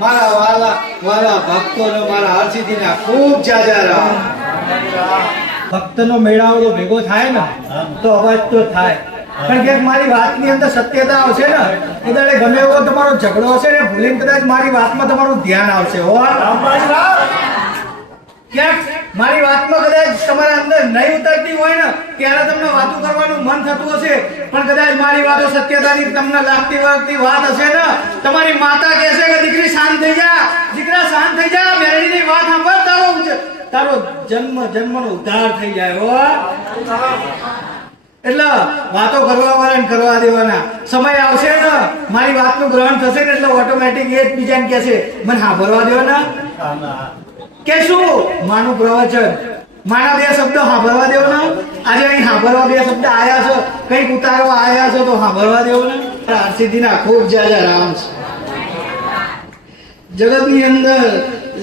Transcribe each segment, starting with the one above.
મારા વાલા મારા ભક્તોનો મારા હરસિદ્ધિના ખૂબ જાજારા. ભક્તનો મેળાવડો ભેગો થાય ને તો અવાજ તો થાય. પણ કે મારી વાતની અંદર સત્યતા આવશે ને એ દાડે ગમે એવો તમારો ઝઘડો હશે ને ભૂલીને કદાચ મારી વાતમાં તમારું ધ્યાન આવશે હો. ક્યાંક મારી વાતમાં કદાચ તમારા અંદર નહીં ઉતરતી હોય ને, ત્યારે તમને વાતો કરવાનું મન થતું હશે. પણ કદાચ મારી વાતો સત્યતાની તમને લાગતી વળગતી વાત હશે ને, તમારી માતા કહેશે કે દીકરી શાંત થઈ જા, દીકરા શાંત થઈ જા, મેરડીની વાત સાંભળ, તારો તારો જન્મ, જન્મનો ઉદ્ધાર થઈ જાય, હો. એટલે વાતો કરવા વાળાને કરવા દેવાના. સમય આવશે ને, મારી વાતનું ગ્રહણ થશે ને, એટલે ઓટોમેટિક એ જ બીજાને કહેશે, મને હા ભરવા દેવાના કે શું માનું પ્રવચન. માના બે શબ્દ સાંભળવા દેવો ને? આજે અહીં સાંભળવા બે શબ્દ આવ્યા છો. કંઈક ઉતારવા આવ્યા છો તો સાંભળવા દેવો ને? હરસિદ્ધિના ખૂબ જાજા રામ છે. જગતની અંદર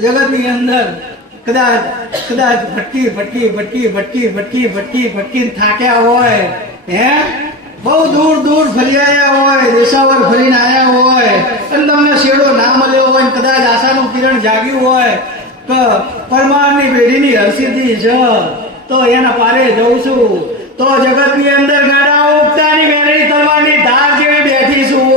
જગતની અંદર કદાચ કદાચ ભટકી ભટકી ભટકી ભટકી ભટકી ભટકી ભટકી થાક્યા હોય, હે? બહુ દૂર દૂર ફરી આવ્યા હોય, દેશાવર ફરીને આવ્યા હોય, અને તમને શેડો ના મળ્યો હોય કદાચ આશાનું કિરણ જાગ્યું હોય કે પરમારની પેઢીની હરસિદ્ધિ છે. તો એના પારે જઉં છું. તો જગતની અંદર ગાડા ઉપતાની મેળવી તલવારની ધાર જેવી બેઠી છું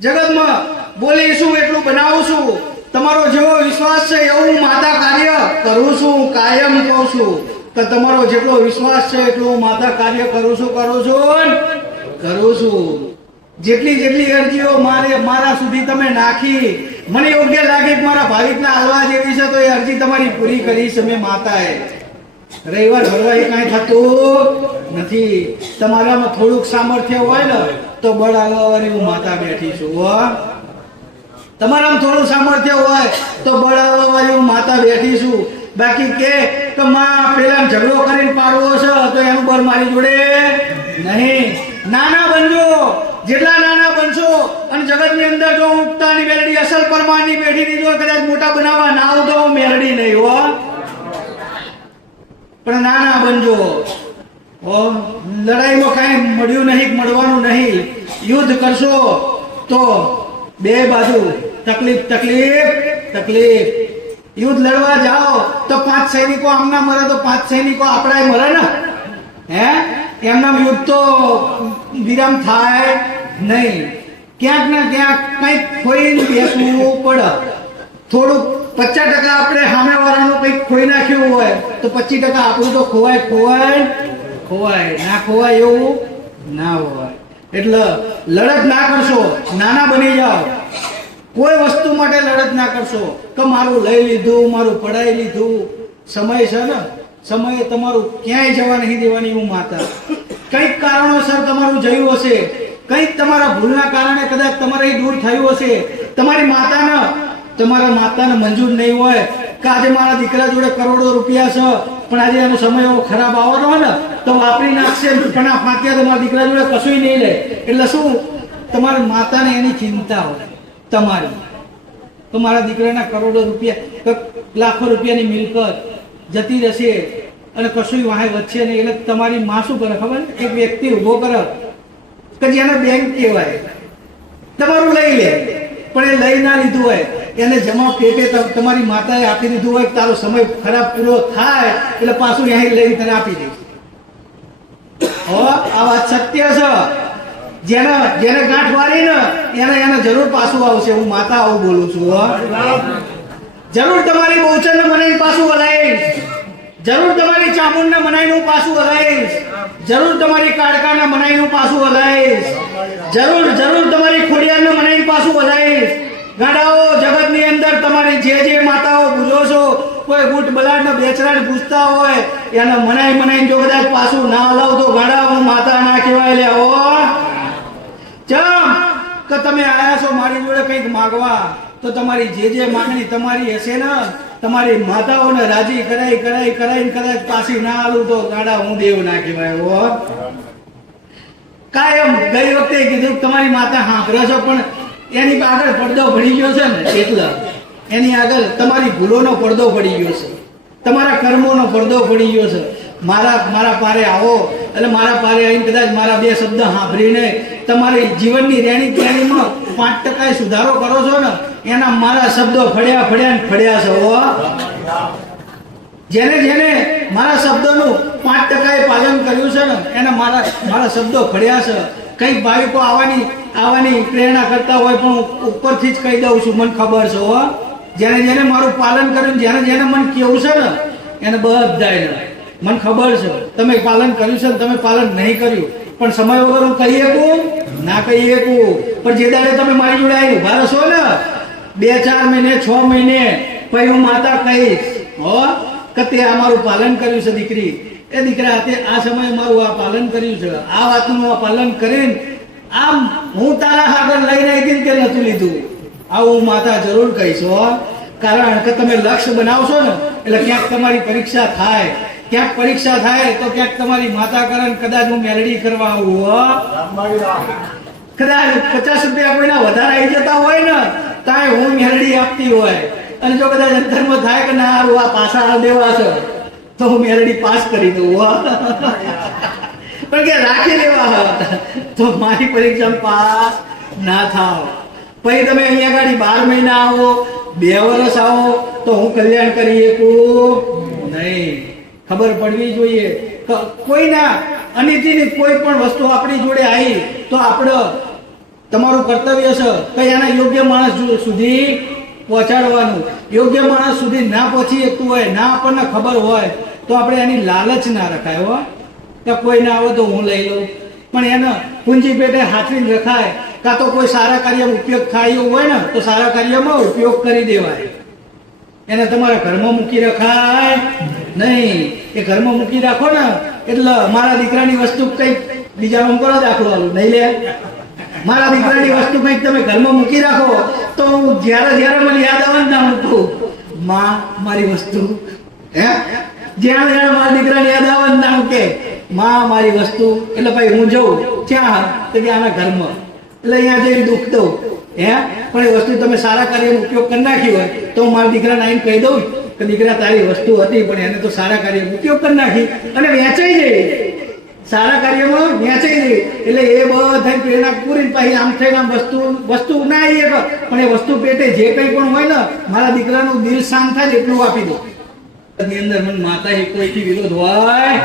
જગતમાં બોલીશું એટલું બનાવું તમારો જેવો વિશ્વાસ છે એવું માતા કાર્ય કરું છું, કાયમ કહું છું. કે તમારો જેટલો વિશ્વાસ છે એટલું માતા કાર્ય કરું છું કરું છું કરું છું. જેટલી જેટલી અરજીઓ મારે મારા સુધી તમે નાખી, મને યોગ્ય લાગે કે મારા ભાવિકના હાલવા જેવી છે, તો એ અરજી તમારી પૂરી કરી છે માતાએ. રવિવાર ભરવા એ કાંઈ થતું નથી. તમારામાં થોડુંક સામર્થ્ય હોય ને, તો બળ આગળવાની હું માતા બેઠી છું તમારામાં થોડું સામર્થ્ય હોય, તો બળ આગળવાની હું માતા બેઠી છું. બાકી કે તો માં પેલા ઝઘડો કરીને પાડવો છે, તો એનું બળ મારી જોડે નહીં. નાના બનજો જેટલા નાના બનશો અને જગતની અંદર જો ઉગતાની મેલડી, અસલ પરમાની પેઢીની જો કદાચ મોટા બનાવવા ના આવું મેલડી નહીં હો. પણ નાના બનજો. લડાઈમાં કાંઈ મળ્યું નહીં, મળવાનું નહીં. યુદ્ધ કરશો તો બે બાજુ, તકલીફ તકલીફ તકલીફ. યુદ્ધ લડવા જાઓ તો પાંચ સૈનિકો આમના મરે તો પાંચ સૈનિકો આપણા મરે ને. હે? એમના યુદ્ધ તો વિરામ થાય. નહીં. ક્યાંક ને ક્યાંક કંઈક ખોઈને બેસવું પડે. થોડુંક પચાસ ટકા આપણે સામે વાળાનું કંઈક ખોઈ નાખ્યું હોય, તો પચીસ ટકા આપણું તો ખોવાય ખોવાય ખોવાય. ના ખોવાય એવું ના હોય એટલે લડત ના કરશો, નાના બની જાઓ. કોઈ વસ્તુ માટે લડત ના કરશો. કે મારું લઈ લીધું, મારું પડાઈ લીધું. સમય છે ને? સમયે તમારું ક્યાંય જવા નહીં દેવાની હું માતા. કંઈક કારણોસર તમારું જયું હશે. કંઈક તમારા ભૂલના કારણે કદાચ તમારે દૂર થયું હશે. તમારી માતાને, તમારા માતાને મંજૂર નહીં હોય કે આજે મારા દીકરા જોડે કરોડો રૂપિયા છે, પણ આજે એનો સમય એવો ખરાબ આવવાનો હોય ને, તો વાપરી નાખશે. પણ આ ફાંક્યા તમારા દીકરા જોડે કશું નહીં લે. એટલે શું? તમારી માતાને એની ચિંતા હોય. તમારી. તો મારા દીકરાના કરોડો રૂપિયા લાખો રૂપિયાની મિલકત જતી રહેશે અને કશું વાહે વધશે નહીં. એટલે તમારી માં શું કરે ખબર? એક વ્યક્તિ ઊભો કરે. કે જેને બેંક કહેવાય. તમારું લઈ લે, પણ એ લઈ ના લીધું હોય. એને જમા પેટે તમારી માતાએ આપી દીધું હોય તારો સમય ખરાબ પૂરો થાય, એટલે પાછું અહીં લઈને તને આપી દઈશ. આ વાત સત્ય છે. જેને જેને ગાંઠ વાળી ને, એને એને જરૂર પાછું આવશે. હું માતા આવું બોલું છું જરૂર તમારી બહુચરને મને પાછું હલાવીશ જરૂર તમારી ચામુંડને મનાઈ હું પાછું હલાવીશ જરૂર તમારી કાળકાને મનાઈ નું પાછું વધાઈશ જરૂર જરૂર તમારી ખોડિયાને મનાઈને પાછું વધાઈશ ગાડાઓ, જગતની અંદર તમારી જે જે માતાઓ પૂજો છો, કોઈ ગુટ બલાડ બેચરાડ પૂછતા હોય, એને મનાઈ મનાઈને જો કદાચ પાછું ના હલાવ તો ગાડા માતા ના કહેવાય લે. હો. ચમ, કે તમે આયા છો મારી જોડે કંઈક માગવા? તો તમારી જે જે માંગણી તમારી હશે ને, તમારી માતાઓને રાજી કરાઈ કરાઈ કરાઈ કદાચ પાછી ના આલું તો ગાડા હું દેવ ના કહેવાય, હો. કાયમ ગઈ વખતે કીધું તમારી માતા સાંભળે છો, પણ એની આગળ પડદો પડી ગયો છે ને, એટલા. એની આગળ તમારી ભૂલોનો પડદો પડી ગયો છે. તમારા કર્મોનો પડદો પડી ગયો છે. મારા મારા પારે આવો, એટલે મારા પારે આવીને કદાચ મારા બે શબ્દ સાંભળીને તમારી જીવનની રેણી કેણીમાં પાંચ ટકા સુધારો કરો છો ને એના મારા શબ્દો ફળ્યા ફળ્યા ફળ્યા છે જેને જેને મારા શબ્દોનું પાંચ ટકાએ પાલન કર્યું છે ને, એને મારા મારા શબ્દો ફળ્યા છે. કંઈક ભાવિકો આવવાની આવવાની પ્રેરણા કરતા હોય પણ ઉપરથી જ કહી દઉં છું, મને ખબર છે, હો. જેને જેને મારું પાલન કર્યું, જેને જેને મને કેવું છે ને, એને બધાને મને ખબર છે, તમે પાલન કર્યું છે ને, તમે પાલન નહીં કર્યું. પણ સમય વગર હું કહી શકું ના કહી શકું પણ જે દાડે તમે મારી જોડે આવી ઊભા રહેશો ને બે ચાર મહિને, છ મહિને પછી હું માતા કહીશ, હો, કે તે અમારું મારું પાલન કર્યું છે દીકરી. એ દીકરા આ સમયે મારું આ પાલન કર્યું છે. આ વાતનું આ પાલન કરીને આમ હું તારા આગળ લઈને આવી કે નતું લીધું. આવું માતા જરૂર કહીશ, હો. કારણ કે તમે લક્ષ્ય બનાવશો ને, એટલે ક્યાંક તમારી પરીક્ષા થાય. ક્યાંક પરીક્ષા થાય તો ક્યાંક તમારી માતા કારણ કદાચ હું મેલડી કરવા આવું, હો. કદાચ પચાસ રૂપિયા કોઈના વધારે આવી જતા હોય ને તાય હું મેરડી આપતી હોય. અને જો કદાચ અંતરમાં થાય કે ના હારું આ પાછા દેવા છે, તો હું મેરડી પાસ કરી દઉં પણ કે રાખી લેવા, તો મારી પરીક્ષા પાસ ના થાવ. પછી તમે અહીંયા ગાડી બાર મહિના આવો, બે વર્ષ આવો, તો હું કલ્યાણ કરી શકું? નહીં. ખબર પડવી જોઈએ. કોઈના અનિતિની કોઈ પણ વસ્તુ આપણી જોડે આવી, તો આપણે તમારું કર્તવ્ય છે કે એના યોગ્ય માણસ સુધી પહોંચાડવાનું. યોગ્ય માણસ સુધી ના પહોંચી શકતું હોય, ના આપણને ખબર હોય, તો આપણે એની લાલચ ના રખાય હો. કે કોઈ ના આવે તો હું લઈ લઉં. પણ એને પૂંજી પેટે હાથવીને રખાય, કાં તો કોઈ સારા કાર્યમાં ઉપયોગ થાય એવું હોય ને, તો સારા કાર્યમાં ઉપયોગ કરી દેવાય. એને તમારા ઘરમાં મૂકી રખાય નહીં. એ ઘરમાં મૂકી રાખો ને, એટલે મારા દીકરાની વસ્તુ કંઈક બીજાનું કરો દાખલો નહીં લે? મારા દીકરાની વસ્તુ કંઈક તમે ઘરમાં મૂકી રાખો, તો હું જ્યારે જ્યારે મને યાદ આવે ને મૂકું. માં, મારી વસ્તુ. હે? જ્યાં જ્યાં મારા દીકરાને યાદ આવે ને મૂકે. માં, મારી વસ્તુ. એટલે ભાઈ હું જઉં, ત્યાં તો કે આના ઘરમાં. એટલે અહીંયા જઈને દુઃખ દઉં. હે? પણ એ વસ્તુ તમે સારા કાર્યનો ઉપયોગ કરી નાખી હોય, તો હું મારા દીકરાને આવીને કહી દઉં કે, દીકરા, તારી વસ્તુ હતી, પણ એને તો સારા કાર્યમાં ઉપયોગ કરી નાખી. અને વેચાઈ જાય સારા કાર્યમાં વેચાઈ જાય એટલે એ બધા પ્રેરણા પૂરી પછી આમ થઈને આમ વસ્તુ વસ્તુ ના શકે પણ એ વસ્તુ પેટે જે કંઈ પણ હોય ને મારા દીકરાનું દિલ શાંત થાય એટલું આપી દો. ની અંદર મને માતા એક કોઈથી વિરોધ હોય?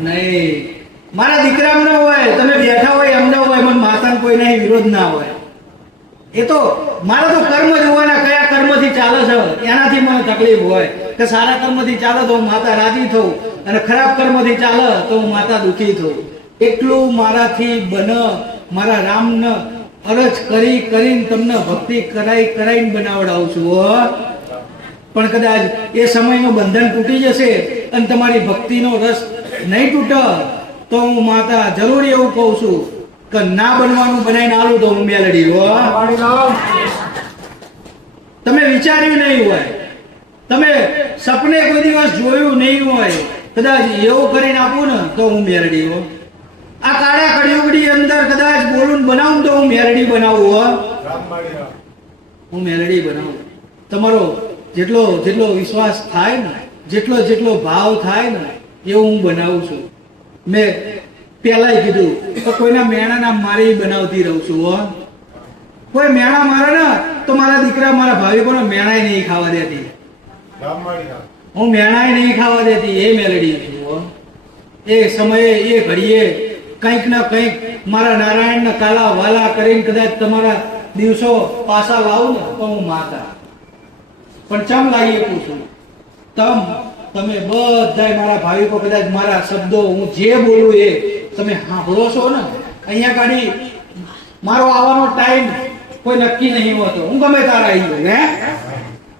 નહીં. મારા દીકરા ન હોય તમે બેઠા હોય એમને હોય મને માતાને કોઈ નહીં વિરોધ ના હોય. એ તો મારા તો કર્મ જોવાના કયા કર્મથી ચાલે છે એનાથી મને તકલીફ હોય. કે સારા કર્મથી ચાલે તો હું માતા રાજી થઉં. અને ખરાબ કર્મથી ચાલે તો હું માતા દુઃખી થઉં. એટલું મારાથી બન, મારા રામને અરજ કરી, કરીને તમને ભક્તિ કરાઈ, કરાઈને બનાવડાવું છું પણ કદાચ એ સમયનું બંધન તૂટી જશે અને તમારી ભક્તિનો રસ નહીં તૂટે, તો હું માતા જરૂર એવું કહું છું કે ના બનવાનું બનાવીને આલું તો હું મેલડી તમે વિચાર્યું નહીં હોય. તમે સપને કોઈ દિવસ જોયું નહીં હોય. કદાચ એવું કરીને આપું ને, તો હું મેરડી હો. આ કાળા કડિયુગડી અંદર કદાચ બોલું બનાવું તો હું મેરડી બનાવું હો. હું મેરડી બનાવું. તમારો જેટલો જેટલો વિશ્વાસ થાય ને, જેટલો જેટલો ભાવ થાય ને, એવું હું બનાવું છું. મેં પહેલાય કીધું તો કોઈના મેણાના મારી બનાવતી રહું છું હો. કોઈ મેણા મારે ને, તો મારા દીકરા, મારા ભાવિકોને મેણાય નહીં ખાવા દેતી. હું મેણાય નહીં ખાવા દેતી, એ મેલડી હતી એ સમયે, એ ઘડીએ કંઈક ના કંઈક મારા નારાયણના કાલા વાલા કરીને કદાચ તમારા દિવસો પાછા લાવું ને, તો હું માતા. પણ ચમ લાગી પૂછું? તમ, તમે બધાય મારા ભાવિકો કદાચ મારા શબ્દો હું જે બોલું એ તમે સાંભળો છો ને? અહીંયા ગાડી, મારો આવવાનો ટાઈમ કોઈ નક્કી નહીં હોતો. હું ગમે તારા આવી જાઉં, હે?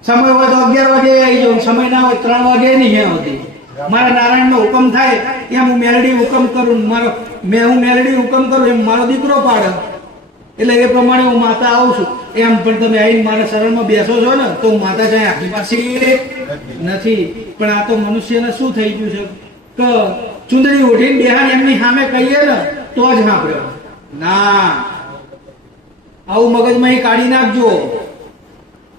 સમય હોય તો અગિયાર વાગે આવી જાઉં. સમય ના હોય ત્રણ વાગે નહીં હે હોતી મારા નારાયણનો હુકમ થાય એમ હું મેલડી હુકમ કરું. મારો, મેં હું મેલડી હુકમ કરું એમ મારો દીકરો પાડે. એટલે એ પ્રમાણે હું માતા આવું છું. એમ પણ તમે આવીને મારા શરણમાં બેસો છો ને, તો હું માતા જાય આપણી પાસે નથી. પણ આ તો મનુષ્યને શું થઈ ગયું છે? કે ચુંદડી ઉઠીને બેહાન એમની સામે કહીએ ને, તો જ સાંભળ્યો. ના. આવું મગજમાં કાઢી નાખજો.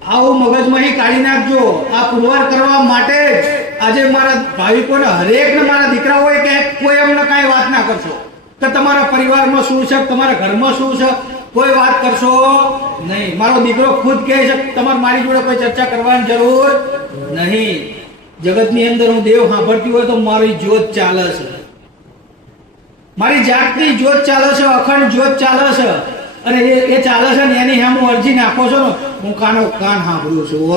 આવું મગજમાં કાઢી નાખજો. આ પુરવાર કરવા માટે આજે મારા ભાવિકોને હરેકને મારા દીકરાઓએ કે કોઈ એમને કાંઈ વાત ના કરશો. કે તમારા પરિવારમાં શું છે? તમારા ઘરમાં શું છે? કોઈ વાત કરશો? નહીં. મારો દીકરો ખુદ કહે છે, તમારે મારી જોડે કોઈ ચર્ચા કરવાની જરૂર નહીં. જગતની અંદર હું દેવ સાંભળતી હોય તો મારી જ્યોત ચાલે છે. મારી જાતની જ્યોત ચાલે છે, અખંડ જ્યોત ચાલે છે. અને એ એ ચાલે છે ને, એની હેમ હું અરજી નાખો છો ને, હું કાનો કાન સાંભળું છું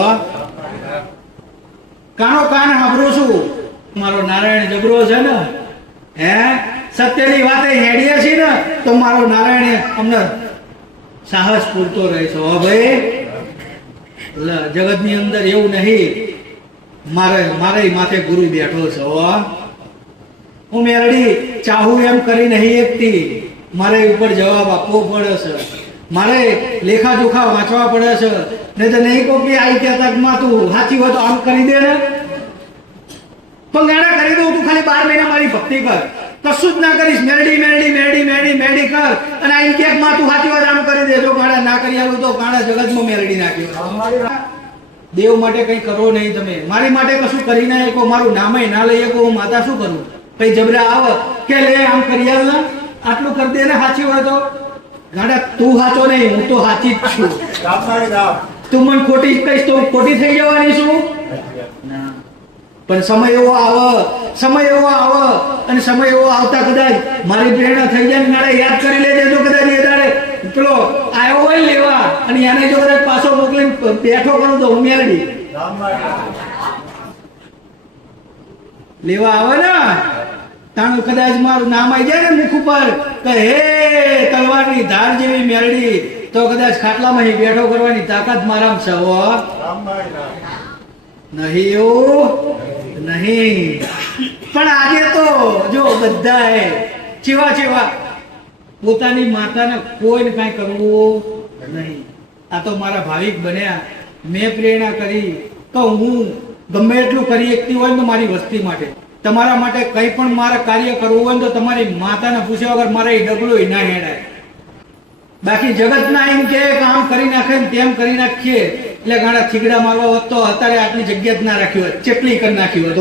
કાનો કાન સાંભળું છું. મારો નારાયણ જબરો છે ને, હે? સત્યની વાતે હેડીએ છીએ ને, તો મારો નારાયણ અમને સાહસ પૂરતો રહે છે, હો ભાઈ. જગતની અંદર એવું નહીં. મારે મારે માથે ગુરુ બેઠો છે, હું. મેરડી ચાહું એમ કરી નહીં એકતી મારે ઉપર જવાબ આપવો પડે છે. મારે લેખા જોખા વાંચવા પડે છે. નહીં તો નહીં કહું કે ત્યાં તકમાં તું સાચી હોય તો આમ કરી દે ને. પણ ગાડા કરી દઉં તું ખાલી બાર મહિના મારી ભક્તિ કર. કશું જ ના કરીશ. મેરડી મેરડી મેરડી મેરડી મેરડી કર. અને આઈ ક્યાંકમાં તું સાચી વાત આમ કરી દેજો. ગાડા ના કરી આવું તો ગાડા જગતમાં મેરડી નાખ્યો દેવ માટે કઈ કરો નહીં તમે. મારી માટે કશું કરી ના શકો. મારું નામે ના લઈ શકો. હું માતા શું કરું? કઈ જબરા આવ? કે લે આમ કરી આવ ને. આટલું કરી દે ને સાચી હોય તો. ગાડા તું સાચો નહીં હું તો સાચી જ છું. તું મને ખોટી કહીશ તો ખોટી થઈ જવાની છું. પણ સમય એવો આવે સમય એવો આવે અને સમય એવો આવતા કદાચ મારી પ્રેરણા થઈ જાય મારે યાદ કરી લેજે તો કદાચ એ દાડે. પેલો આવ્યો હોય ને લેવા અને એને જો કદાચ પાછો મોકલીને બેઠો કરું તો ઉમેરડી. લેવા આવે ને? તાણું કદાચ મારું નામ આવી જાય ને મુખ ઉપર, તો હે તલવારની ધાર જેવી મેળડી તો કદાચ ખાટલામાં બેઠો કરવાની તાકાત મારામ છે હો. નહીં એવું નહીં. પણ આજે તો જો બધાએ ચેવા ચેવા પોતાની માતાને કોઈને કાંઈ કરવું નહીં. આ તો મારા ભાવિક બન્યા. મેં પ્રેરણા કરી. તો હું ગમે એટલું કરી શકતી હોય ને મારી વસ્તી માટે. તમારા માટે કંઈ પણ મારે કાર્ય કરવું હોય તો તમારી માતાને પૂછ્યા વગર મારે એ ના હેડાય. બાકી જગતના એમ કે આમ કરી નાખે તેમ કરી નાખીએ. એટલે ગાડા છીગડા મારવા હોત તો અત્યારે આટલી જગ્યા જ ના રાખી હોત. ચેપલી કરી નાખી હોત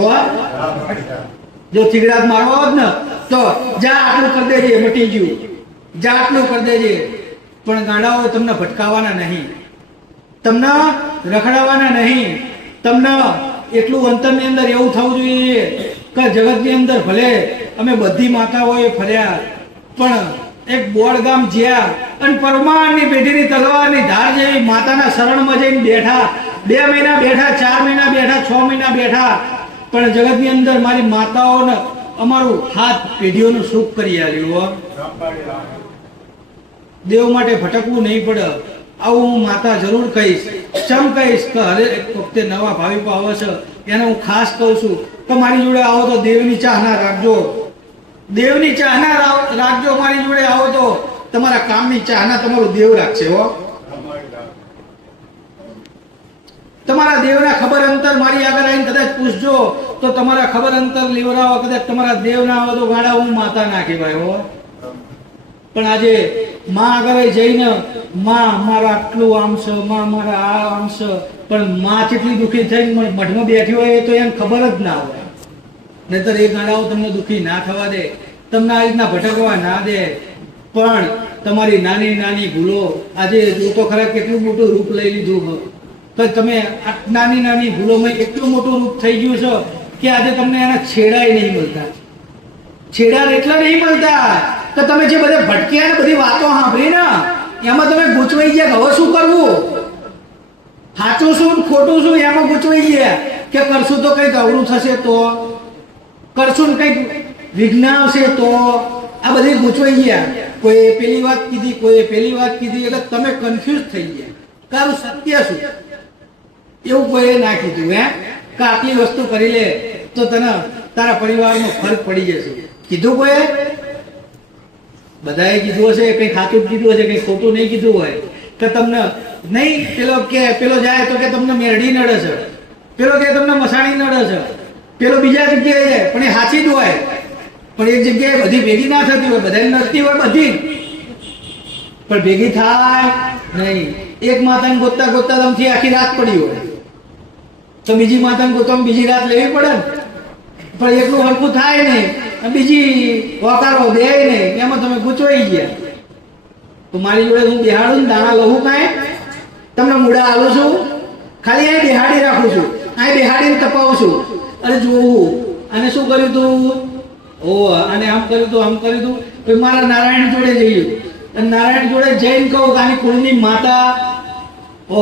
જો છીગડા મારવા હોત ને તો જા આટલું કરી દેજે, મટી ગયું. જા આટલું કરી દેજે. પણ ગાડાઓ તમને ભટકાવાના નહીં. તમને રખડાવાના નહીં. તમને એટલું અંતરની અંદર એવું થવું જોઈએ કે જગતની અંદર ભલે અમે બધી માતાઓએ ફર્યા પણ એક બોળ ગામ જ્યાં અને પરમાણની પેઢીની તલવારની ધાર જેવી માતાના શરણમાં જઈને બેઠા બે મહિના બેઠા ચાર મહિના બેઠા છ મહિના બેઠા પણ જગતની અંદર મારી માતાઓને અમારું હાથ પેઢીઓનું સુખ કરી આવ્યું દેવ માટે ભટકવું નહીં પડે. આવું હું માતા જરૂર કહીશ. ચમ કહીશ કે હરે એક વખતે નવા ભાવિકો આવે એને હું ખાસ કહું છું કે મારી જોડે આવો તો દેવની ચાહના રાખજો. દેવની ચાહના રાખજો, મારી જોડે આવો તો. તમારા કામની ચાહના તમારું દેવ રાખશે, હો. તમારા દેવના ખબર અંતર મારી આગળ આવીને કદાચ પૂછજો, તો તમારા ખબર અંતર લેવડાવો કદાચ તમારા દેવ ના આવે તો ગાડા હું માતા ના કહેવાય, હો. પણ આજે માં આગળ જઈને માં મારા આટલું આમ માં મારા આ આમ પણ માં કેટલી દુઃખી થઈને મઠમાં બેઠી હોય એ તો એમ ખબર જ ના હોય. નહીતર એ ગાડાઓ તમને દુઃખી ના થવા દે, તમને આ રીતના ભટકવા ના દે. પણ તમારી નાની નાની ભૂલો, આજે જો તો ખરા કેટલું મોટું રૂપ લઈ લીધું તો તમે નાની નાની ભૂલોમાં એટલું મોટું રૂપ થઈ ગયું છે કે આજે તમને એના છેડાય નહીં મળતા. છેડા એટલા નહીં મળતા તો તમે જે બધા ભટક્યા ને બધી વાતો સાંભળી ને એમાં તમે ગૂંચવાઈ ગયા હવે શું કરવું? સાચું શું ખોટું શું એમાં ગૂંચવાઈ ગયા કે કરશું તો કંઈક અવળું થશે તો? કરશું ને કંઈક વિઘ્ન આવશે તો? આ બધી ગૂંચવાઈ ગયા. કોઈ પેલી વાત કીધી કોઈ પેલી વાત કીધી, એટલે તમે કન્ફ્યુઝ થઈ ગયા. તારું સત્ય શું? એવું કોઈએ ના કીધું, હે? કે આટલી વસ્તુ કરી લે તો તને તારા પરિવારનો ફરક પડી જશે. કીધું કોઈએ? બધાએ કીધું હશે, કઈ ખાતું જ કીધું હશે, કઈ ખોટું નહીં કીધું હોય કે તમને નહીં, પેલો કે, પેલો જાય તો કે તમને મેરડી નડે છે, પેલો કે તમને મસાણી નડે છે, પેલો બીજા જગ્યાએ જાય, પણ એ સાચી જ હોય, પણ એક જગ્યાએ બધી ભેગી ના થતી હોય, બધાને નડતી હોય બધી. પણ ભેગી થાય નહીં. એક માતાને ગોતતા ગોતતા તમથી આખી રાત પડી હોય. તો બીજી માતાને ગોતવામાં બીજી રાત લેવી પડે પણ એટલું હરખું થાય નહીં. બીજી વકારો દે નહીં. ગૂંચવાઈ ગયા. તો મારી જોડે હું બિહાડું દાણા લઉં કાંઈ? તમને મૂળા આલું છું? ખાલી અહીં બિહાડી રાખું છું. અહીં બિહાડીને તપાવું છું. અને જોવું અને શું કર્યું તું? ઓ અને આમ કર્યું તું, આમ કર્યું તું. પછી મારા નારાયણ જોડે જઈએ અને નારાયણ જોડે જઈને કહું કે આની કુળની માતા, ઓ,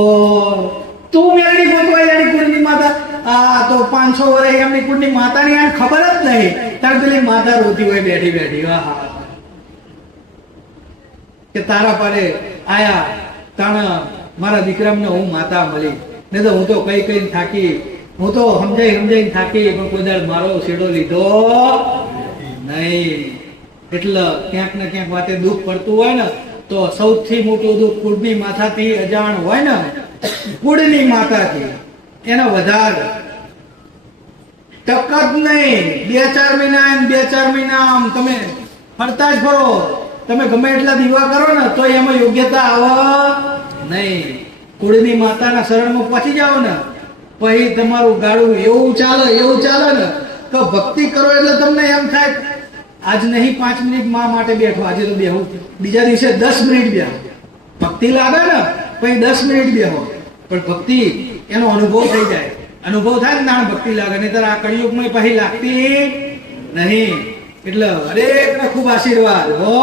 તું મેળવી ગોતવાઈ જાણી કુળની માતા? આ તો પાંચસો વર્ષ એમની કુળની માતાની આને ખબર જ નહીં. તાર પેલી માતા રોતી હોય બેઠી બેઠી. આહા. કે તારા પાડે આયા તાણા મારા દીકરાને હું માતા મળી. ને તો હું તો કઈ કઈ થાકી. હું તો સમજાઈ સમજાઈ થાકી, પણ કોઈ દાડ મારો છેડો લીધો નહીં. એટલે ક્યાંક ને ક્યાંક વાતે દુઃખ પડતું હોય ને, તો સૌથી મોટું દુઃખ કુળની માથાથી અજાણ હોય ને, કુળની માતાથી. એનો વધારે ટક જ નહીં. બે ચાર મહિના બે ચાર મહિના આમ તમે ફરતા જ ફરો. તમે ગમે એટલા દીવા કરો ને તો એમાં યોગ્યતા આવે. નહીં. કુળની માતાના શરણમાં પહોંચી જાઓ ને, પછી તમારું ગાડું એવું ચાલે એવું ચાલે ને તો ભક્તિ કરો એટલે તમને એમ થાય, આજ નહીં, પાંચ મિનિટમાં માટે બેઠો, આજે તો બેહું. બીજા દિવસે દસ મિનિટ બેહો. ભક્તિ લાગે ને, પછી દસ મિનિટ બેહો. પણ ભક્તિ, એનો અનુભવ થઈ જાય. અનુભવ થાય ને ના ભક્તિ લાગે નહીં આ કળિયુગમાં પછી લાગતી નહીં. એટલે હરેક ને ખૂબ આશીર્વાદ હો.